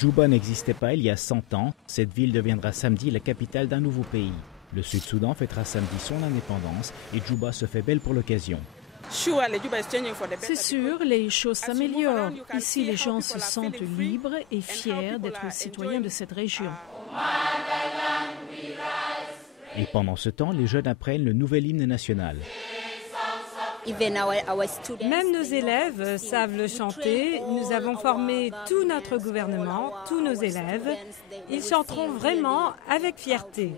Djouba n'existait pas il y a 100 ans. Cette ville deviendra samedi la capitale d'un nouveau pays. Le Sud-Soudan fêtera samedi son indépendance et Djouba se fait belle pour l'occasion. C'est sûr, les choses s'améliorent. Ici, les gens se sentent libres et fiers d'être citoyens de cette région. Et pendant ce temps, les jeunes apprennent le nouvel hymne national. Même nos élèves savent le chanter. Nous avons formé tout notre gouvernement, tous nos élèves. Ils chanteront vraiment avec fierté.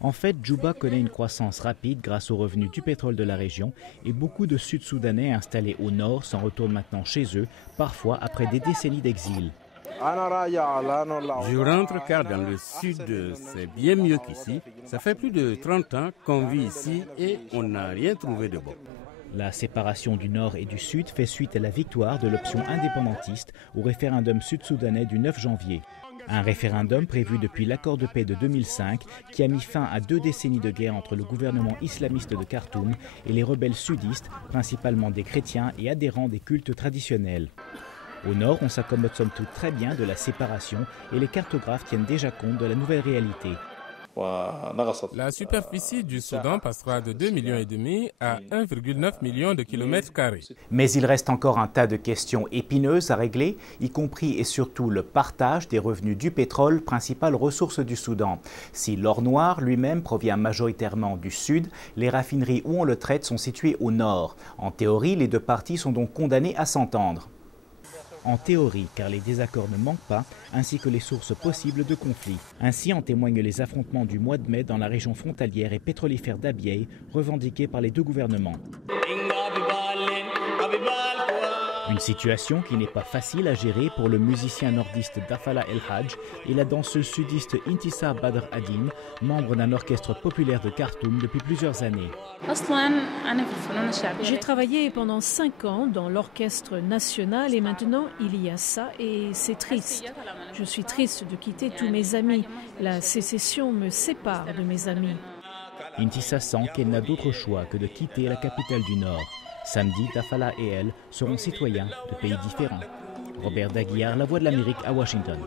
En fait, Djouba connaît une croissance rapide grâce aux revenus du pétrole de la région et beaucoup de Sud-Soudanais installés au nord s'en retournent maintenant chez eux, parfois après des décennies d'exil. Je rentre car dans le sud, c'est bien mieux qu'ici. Ça fait plus de 30 ans qu'on vit ici et on n'a rien trouvé de bon. La séparation du Nord et du Sud fait suite à la victoire de l'option indépendantiste au référendum sud-soudanais du 9 janvier. Un référendum prévu depuis l'accord de paix de 2005 qui a mis fin à 2 décennies de guerre entre le gouvernement islamiste de Khartoum et les rebelles sudistes, principalement des chrétiens et adhérents des cultes traditionnels. Au Nord, on s'accommode somme toute très bien de la séparation et les cartographes tiennent déjà compte de la nouvelle réalité. La superficie du Soudan passera de 2,5 millions à 1,9 million de kilomètres carrés. Mais il reste encore un tas de questions épineuses à régler, y compris et surtout le partage des revenus du pétrole, principale ressource du Soudan. Si l'or noir lui-même provient majoritairement du Sud, les raffineries où on le traite sont situées au Nord. En théorie, les deux parties sont donc condamnées à s'entendre. En théorie, car les désaccords ne manquent pas, ainsi que les sources possibles de conflits. Ainsi en témoignent les affrontements du mois de mai dans la région frontalière et pétrolifère d'Abyei, revendiqués par les deux gouvernements. Une situation qui n'est pas facile à gérer pour le musicien nordiste Dafala El Hadj et la danseuse sudiste Intissar Badr Adine, membre d'un orchestre populaire de Khartoum depuis plusieurs années. J'ai travaillé pendant 5 ans dans l'orchestre national et maintenant il y a ça et c'est triste. Je suis triste de quitter tous mes amis. La sécession me sépare de mes amis. Intissa sent qu'elle n'a d'autre choix que de quitter la capitale du Nord. Samedi, Dafala et elle seront citoyens de pays différents. Robert Daguillard, La Voix de l'Amérique à Washington.